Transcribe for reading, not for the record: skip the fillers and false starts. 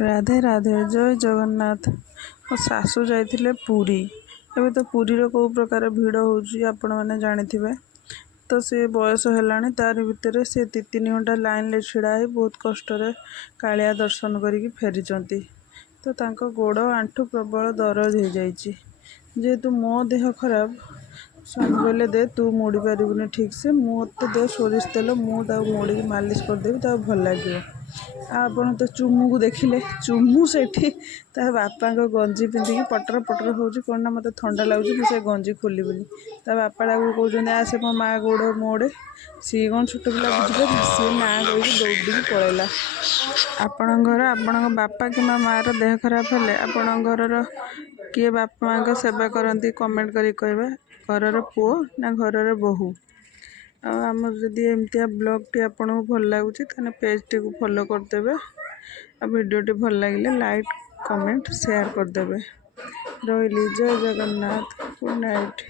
राधे राधे जय जगन्नाथ। मो सासू जाइथिले पुरी। एबे तो पुरीर को प्रकार भिड़ होउची आपण माने जानिथिबे। तो से बयस हेलाणी तार भितर से 3 घंटा लाइन ले छिड़ा ही बहुत कष्ट रे कालिया दर्शन करिकी फेरिचंती। तो तांको गोड़ आंठू प्रबल दरज हो जाइची। जेहेतु मो देह खराब स्वामी बोले दे तू मोड़ी पारिबुनि ठीक से मत दे सोरिष तेल मुझे मोड़ी मालिश करदेवी तो भल लगे। आपण तो चुमू को देखिले चुमू से बापा गंजी पिंधिकी पटर पटर होची कौन ना मत थंडा लगुच से गंजी खोलबुनि बापा कहते आसे मो माँ गोड़ मोड़े सी कौन छोट पिला बुझे सी ना कही दौड़ी पलैला। आपण घर आपण बापा कि माँ देह खराब हेले आपण घर किए बापा माँ का सेवा करती कमेंट करी कहबे घर पुओ ना घर बोहू। आम जदि एमतिया ब्लॉग टी आपको भल लगुच पेज टी को फॉलो करदेवे। वीडियो टी भल लगे लाइक कमेंट शेयर करदेवे। रही जय जगन्नाथ गुड नाइट।